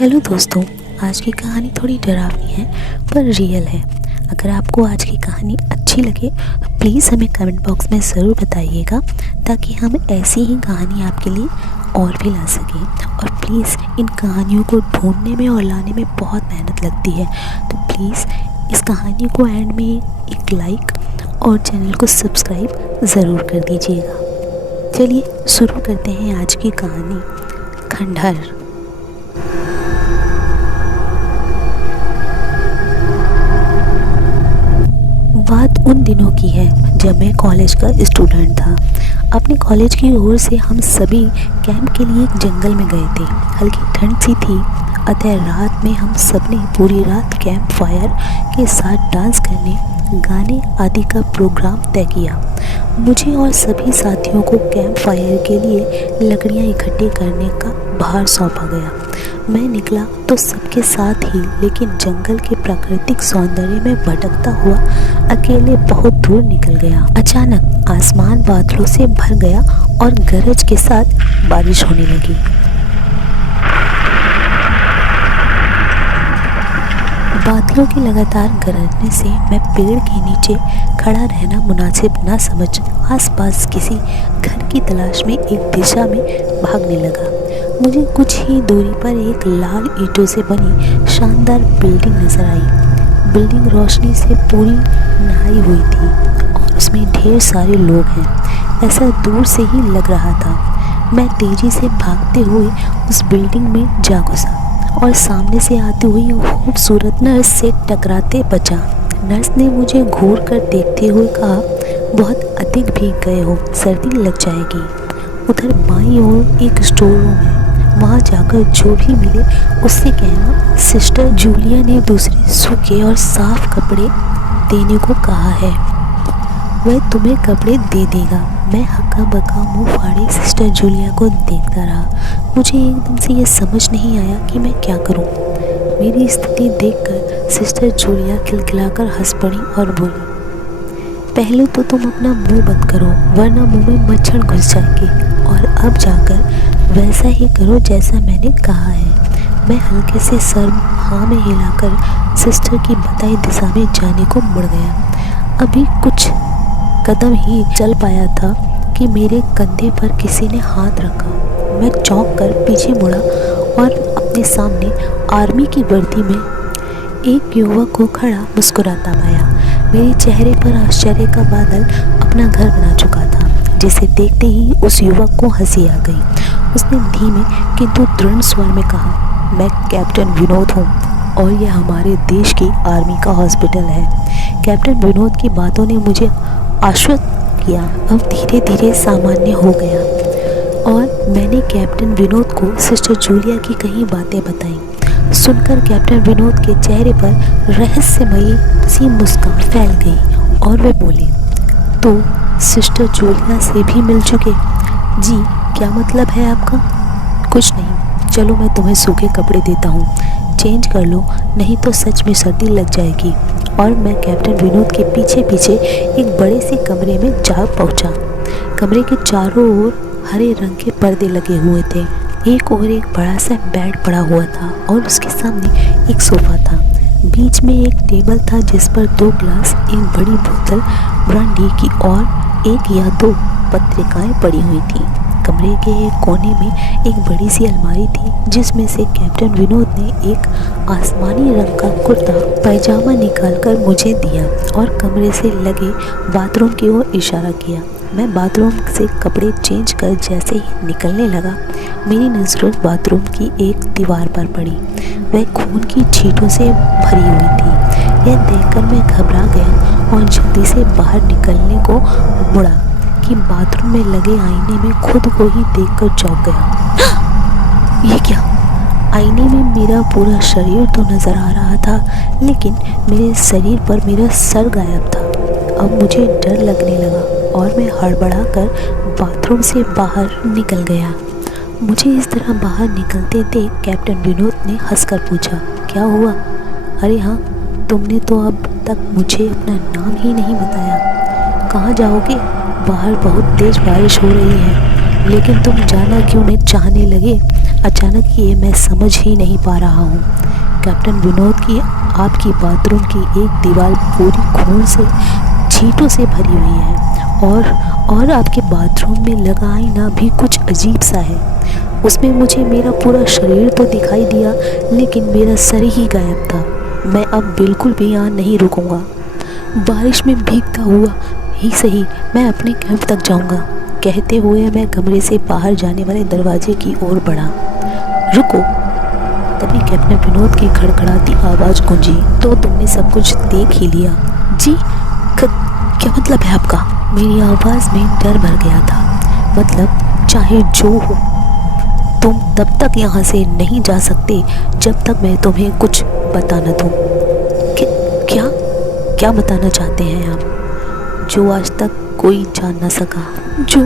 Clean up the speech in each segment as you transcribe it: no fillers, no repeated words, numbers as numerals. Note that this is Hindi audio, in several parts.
हेलो दोस्तों, आज की कहानी थोड़ी डरावनी है पर रियल है। अगर आपको आज की कहानी अच्छी लगे तो प्लीज़ हमें कमेंट बॉक्स में ज़रूर बताइएगा ताकि हम ऐसी ही कहानी आपके लिए और भी ला सकें। और प्लीज़ इन कहानियों को ढूंढने में और लाने में बहुत मेहनत लगती है, तो प्लीज़ इस कहानी को एंड में एक लाइक और चैनल को सब्सक्राइब ज़रूर कर दीजिएगा। चलिए शुरू करते हैं आज की कहानी, खंडहर। बात उन दिनों की है जब मैं कॉलेज का स्टूडेंट था। अपने कॉलेज की ओर से हम सभी कैंप के लिए एक जंगल में गए थे। हल्की ठंड सी थी, अतः रात में हम सबने पूरी रात कैंप फायर के साथ डांस करने, गाने आदि का प्रोग्राम तय किया। मुझे और सभी साथियों को कैंप फायर के लिए लकड़ियां इकट्ठे करने का भार सौंपा गया। मैं निकला तो सबके साथ ही, लेकिन जंगल के प्राकृतिक सौंदर्य में भटकता हुआ अकेले बहुत दूर निकल गया। अचानक आसमान बादलों से भर गया और गरज के साथ बारिश होने लगी। बादलों के लगातार गरजने से मैं पेड़ के नीचे खड़ा रहना मुनासिब न समझ आसपास किसी घर की तलाश में एक दिशा में भागने लगा। मुझे कुछ ही दूरी पर एक लाल ईंटों से बनी शानदार बिल्डिंग नजर आई। बिल्डिंग रोशनी से पूरी नहाई हुई थी और उसमें ढेर सारे लोग हैं, ऐसा दूर से ही लग रहा था। मैं तेजी से भागते हुए उस बिल्डिंग में जा घुसा और सामने से आती हुई खूबसूरत नर्स से टकराते बचा। नर्स ने मुझे घूर कर देखते हुए कहा, बहुत अधिक भीग गए हो, सर्दी लग जाएगी। उधर बाईं ओर एक स्टोर रूम है, वहाँ जाकर जो भी मिले उससे कहना सिस्टर जूलिया ने दूसरे सूखे और साफ कपड़े देने को कहा है, वह तुम्हें कपड़े दे देगा। मैं हक्का बक्का मुंह फाड़े सिस्टर जूलिया को देखता रहा। मुझे एकदम से ये समझ नहीं आया कि मैं क्या करूं। मेरी स्थिति देखकर सिस्टर जूलिया खिलखिलाकर हंस पड़ी और बोली, पहले तो तुम अपना मुंह बंद करो वरना मुंह में मच्छर घुस जाएंगे, और अब जाकर वैसा ही करो जैसा मैंने कहा है। मैं हल्के से सर हाँ में हिलाकर सिस्टर की बताई दिशा में जाने को मुड़ गया। अभी कुछ कदम ही चल पाया था कि मेरे कंधे पर किसी ने हाथ रखा। मैं चौंक कर पीछे मुड़ा और अपने सामने आर्मी की वर्दी में एक युवक को खड़ा मुस्कुराता पाया। मेरे चेहरे पर आश्चर्य का बादल अपना घर बना चुका था, जिसे देखते ही उस युवक को हंसी आ गई। उसने धीमे किंतु दृढ़ स्वर में कहा, मैं कैप्टन विनोद हूँ और यह हमारे देश की आर्मी का हॉस्पिटल है। कैप्टन विनोद की बातों ने मुझे आश्वस्त किया। अब धीरे धीरे सामान्य हो गया और मैंने कैप्टन विनोद को सिस्टर जूलिया की कई बातें बताई। सुनकर कैप्टन विनोद के चेहरे पर रहस्यमयी सी मुस्कान फैल गई और वे बोले, तो सिस्टर जूलिया से भी मिल चुके? जी, क्या मतलब है आपका? कुछ नहीं, चलो मैं तुम्हें सूखे कपड़े देता हूँ, चेंज कर लो, नहीं तो सच में सर्दी लग जाएगी। और मैं कैप्टन विनोद के पीछे पीछे एक बड़े से कमरे में जा पहुँचा। कमरे के चारों ओर हरे रंग के पर्दे लगे हुए थे। एक और एक बड़ा सा बेड पड़ा हुआ था और उसके सामने एक सोफा था। बीच में एक टेबल था जिस पर 2 ग्लास, एक बड़ी बोतल ब्रांडी की और 1 या 2 पत्रिकाएं पड़ी हुई थी। कमरे के एक कोने में एक बड़ी सी अलमारी थी जिसमें से कैप्टन विनोद ने एक आसमानी रंग का कुर्ता पैजामा निकालकर मुझे दिया और कमरे से लगे बाथरूम की ओर इशारा किया। मैं बाथरूम से कपड़े चेंज कर जैसे ही निकलने लगा, मेरी नज़र बाथरूम की एक दीवार पर पड़ी। वह खून की छींटों से भरी हुई थी। यह देखकर मैं घबरा गया और जल्दी से बाहर निकलने को मुड़ा कि बाथरूम में लगे आईने में खुद को ही देखकर चौंक गया। ये क्या? आईने में मेरा पूरा शरीर तो नज़र आ रहा था, लेकिन मेरे शरीर पर मेरा सर गायब था। अब मुझे डर लगने लगा और मैं हड़बड़ाकर बाथरूम से बाहर निकल गया। मुझे इस तरह बाहर निकलते देख कैप्टन विनोद ने हंसकर पूछा, क्या हुआ? अरे हाँ, तुमने तो अब तक मुझे अपना नाम ही नहीं बताया। कहाँ जाओगे? बाहर बहुत तेज बारिश हो रही है लेकिन तुम जाना क्यों नहीं चाहने लगे अचानक, ये मैं समझ ही नहीं पा रहा हूँ। कैप्टन विनोद की आपकी बाथरूम की एक दीवार पूरी खून से छींटों से भरी हुई है और आपके बाथरूम में लगा आईना भी कुछ अजीब सा है। उसमें मुझे मेरा पूरा शरीर तो दिखाई दिया लेकिन मेरा सर ही गायब था। मैं अब बिल्कुल भी यहाँ नहीं रुकूंगा। बारिश में भीगता हुआ ही सही मैं अपने कैंप तक जाऊंगा, कहते हुए मैं कमरे से बाहर जाने वाले दरवाजे की ओर बढ़ा। रुको! तभी कैप्टन विनोद की खड़खड़ाती आवाज़ गूंजी। तो तुमने सब कुछ देख ही लिया? जी, क्या मतलब है आपका? मेरी आवाज़ में डर भर गया था। मतलब चाहे जो हो, तुम तब तक यहाँ से नहीं जा सकते जब तक मैं तुम्हें कुछ बता न दूँ। क्या बताना चाहते हैं आप? जो आज तक कोई जान ना सका। जो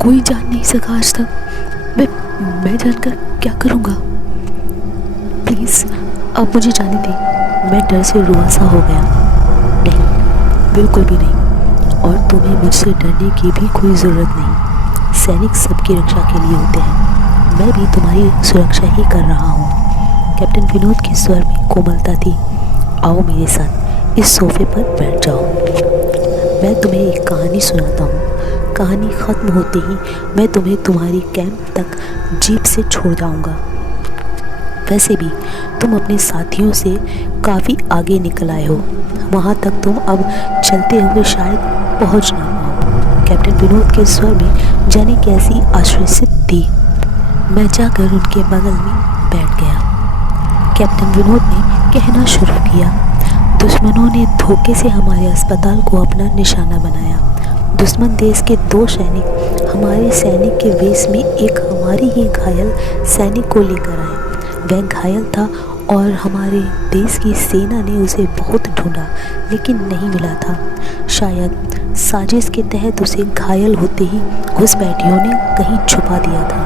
कोई जान नहीं सका आज तक? मैं जानकर क्या करूँगा? प्लीज़ अब मुझे जाने दें। मैं डर से रुआसा हो गया। नहीं, बिल्कुल भी नहीं, और तुम्हें मुझसे डरने की भी कोई ज़रूरत नहीं। सैनिक सबकी रक्षा के लिए होते हैं। मैं भी तुम्हारी सुरक्षा ही कर रहा हूँ। कैप्टन विनोद के स्वर में कोमलता थी। आओ मेरे साथ इस सोफे पर बैठ जाओ। मैं तुम्हें एक कहानी सुनाता हूँ। कहानी ख़त्म होते ही मैं तुम्हें तुम्हारी कैंप तक जीप से छोड़ जाऊँगा। वैसे भी तुम अपने साथियों से काफ़ी आगे निकल आए हो। वहाँ तक तुम अब चलते हुए शायद पहुँच ना पाओ। कैप्टन विनोद के स्वर में जाने कैसी आश्वासित थी। मैं जाकर उनके बगल में बैठ गया। कैप्टन विनोद ने कहना शुरू किया। दुश्मनों ने धोखे से हमारे अस्पताल को अपना निशाना बनाया। दुश्मन देश के 2 सैनिक हमारे सैनिक के वेश में एक हमारे ही घायल सैनिक को लेकर आए। वह घायल था और हमारे देश की सेना ने उसे बहुत ढूंढा लेकिन नहीं मिला था। शायद साजिश के तहत उसे घायल होते ही घुसपैठियों ने कहीं छुपा दिया था।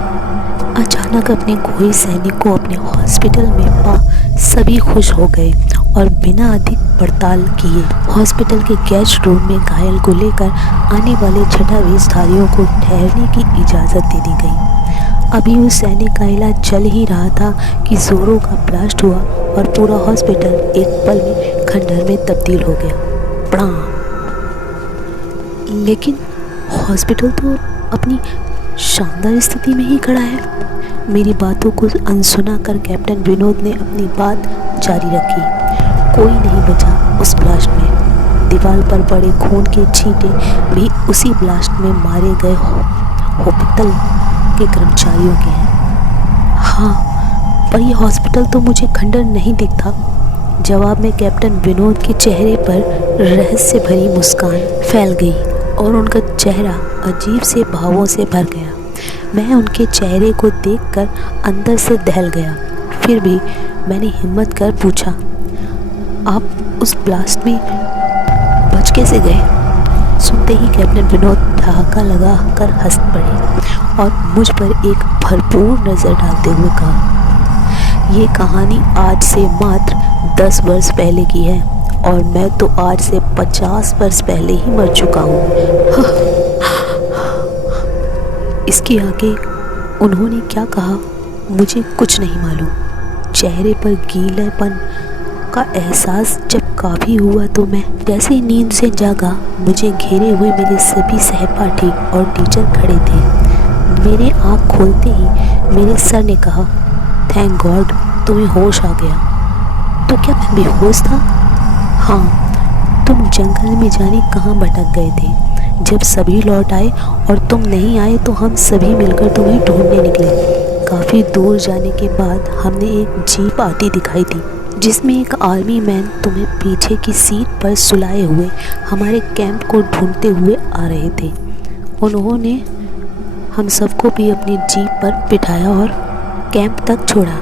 अचानक अपने खोए सैनिक को अपने हॉस्पिटल में पा सभी खुश हो गए और बिना अधिक पड़ताल किए हॉस्पिटल के गेस्ट रूम में घायल को लेकर आने वाले छठा वेशधारियों को ठहरने की इजाज़त दे दी गई। अभी उस सैनिक का इलाज चल ही रहा था कि जोरों का ब्लास्ट हुआ और पूरा हॉस्पिटल एक पल में खंडहर में तब्दील हो गया। प्रणाम। लेकिन हॉस्पिटल तो अपनी शानदार स्थिति में ही खड़ा है। मेरी बातों को अनसुना कर कैप्टन विनोद ने अपनी बात जारी रखी। कोई नहीं बचा उस ब्लास्ट में। दीवार पर पड़े खून के छींटे भी उसी ब्लास्ट में मारे गए हॉस्पिटल के कर्मचारियों के हैं। हाँ, पर यह हॉस्पिटल तो मुझे खंडर नहीं दिखता। जवाब में कैप्टन विनोद के चेहरे पर रहस्य भरी मुस्कान फैल गई और उनका चेहरा अजीब से भावों से भर गया। मैं उनके चेहरे को देखकर अंदर से दहल गया। फिर भी मैंने हिम्मत कर पूछा, आप उस ब्लास्ट में बच कैसे गए? सुनते ही कैप्टन विनोद ठहाका लगा कर हंस पड़े और मुझ पर एक भरपूर नज़र डालते हुए कहा, ये कहानी आज से मात्र 10 वर्ष पहले की है और मैं तो आज से 50 वर्ष पहले ही मर चुका हूँ। इसके आगे उन्होंने क्या कहा मुझे कुछ नहीं मालूम। चेहरे पर गीलापन का एहसास जब काफ़ी हुआ तो मैं जैसे ही नींद से जागा, मुझे घेरे हुए मेरे सभी सहपाठी और टीचर खड़े थे। मेरे आँख खोलते ही मेरे सर ने कहा, थैंक गॉड तुम्हें होश आ गया। तो क्या मैं बेहोश था? हाँ, तुम जंगल में जाने कहाँ भटक गए थे। जब सभी लौट आए और तुम नहीं आए तो हम सभी मिलकर तुम्हें ढूंढने निकले। काफ़ी दूर जाने के बाद हमने एक जीप आती दिखाई दी जिसमें एक आर्मी मैन तुम्हें पीछे की सीट पर सुलाए हुए हमारे कैंप को ढूंढते हुए आ रहे थे। उन्होंने हम सबको भी अपनी जीप पर बिठाया और कैंप तक छोड़ा।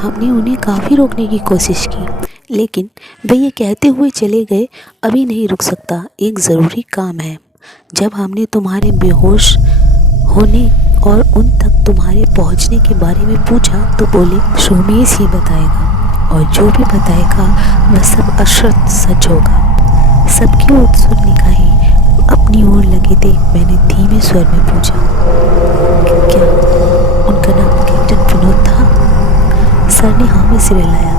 हमने उन्हें काफ़ी रोकने की कोशिश की लेकिन वे ये कहते हुए चले गए, अभी नहीं रुक सकता, एक ज़रूरी काम है। जब हमने तुम्हारे बेहोश होने और उन तक तुम्हारे पहुंचने के बारे में पूछा तो बोले सोमेश ही बताएगा और जो भी बताएगा वह सब अशर्त सच होगा। सबकी उत्सुक निगाहें अपनी ओर लगे थे। मैंने धीमे स्वर में पूछा, सर ने हाँ में सिर हिलाया।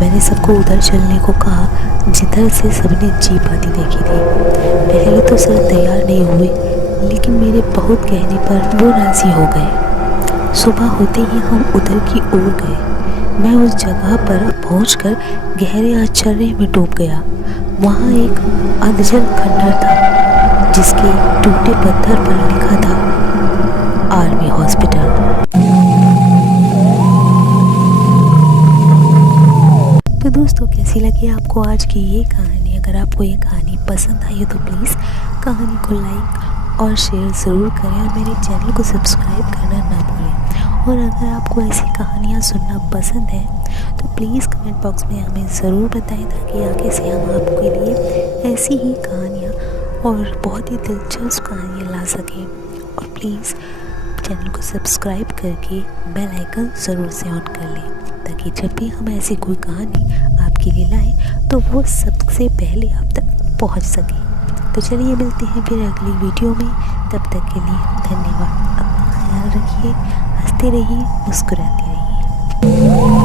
मैंने सबको उधर चलने को कहा जिधर से सबने जीप आती देखी थी। पहले तो सर तैयार नहीं हुए, लेकिन मेरे बहुत कहने पर वो राजी हो गए। सुबह होते ही हम उधर की ओर गए। मैं उस जगह पर पहुंचकर गहरे आश्चर्य में डूब गया। वहाँ एक अधजल खंडर था जिसके टूटे पत्थर पर लिखा था आर्मी हॉस्पिटल। तो दोस्तों, कैसी लगी आपको आज की ये कहानी? अगर आपको ये कहानी पसंद आई हो तो प्लीज़ कहानी को लाइक और शेयर ज़रूर करें और मेरे चैनल को सब्सक्राइब करना ना भूलें। और अगर आपको ऐसी कहानियाँ सुनना पसंद है तो प्लीज़ कमेंट बॉक्स में हमें ज़रूर बताएं, ताकि आगे से हम आपके लिए ऐसी ही कहानियाँ और बहुत ही दिलचस्प कहानियाँ ला सकें। और प्लीज़ चैनल को सब्सक्राइब करके बेल आइकन ज़रूर से ऑन कर लें, ताकि जब भी हम ऐसी कोई कहानी आपके लिए लाएं तो वो सबसे पहले आप तक पहुंच सके। तो चलिए मिलते हैं फिर अगली वीडियो में। तब तक के लिए धन्यवाद। अपना ख्याल रखिए, हंसते रहिए, मुस्कुराते रहिए।